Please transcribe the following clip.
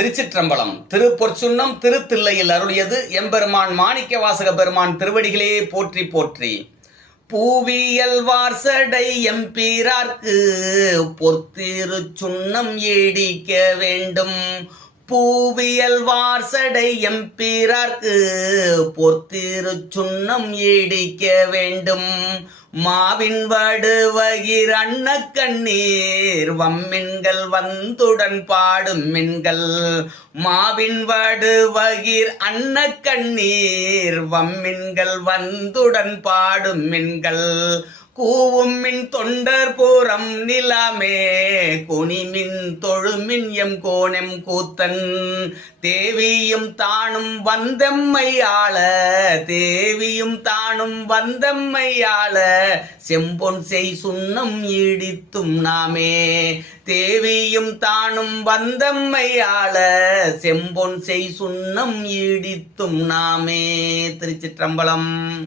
திருச்சிற்றம்பலம். திருப்பொற்சுன்னம் திருத்தில்லையில் அருளியது எம்பெருமான் மாணிக்கவாசக பெருமான் திருவடிகளே போற்றி போற்றி. பூவியல் வார்சடை எம்பீரார்க்கு பொற்திரு சுன்னம் ஏடிக்க வேண்டும். பூவியல் வார்சடை எம்பீரார்க்கு பொற்திரு சுன்னம் ஏடிக்க வேண்டும். மாவின் வடுவகிர் அன்னக்கண்ணீர் வம்மின்கள் வந்துடன் பாடும் மின்கள். மாவின் வடுவகிர் அன்னக்கண்ணீர் வம்மின்கள் வந்துடன் பாடும் மின்கள். கூவும் மின் தொண்டர் பூரம் நிலமே குனிமின் தொழுமின் எம் கோணெம் கூத்தன். தேவியும் தானும் வந்தம்மையாள தேவியும் தானும் வந்தம்மையாள செம்பொன் செய் சுன்னம் ஈடித்தும் நாமே. தேவியும் தானும் வந்தம்மையாள செம்பொன் செய் சுன்னம் ஈடித்தும் நாமே. திருச்சிற்றம்பலம்.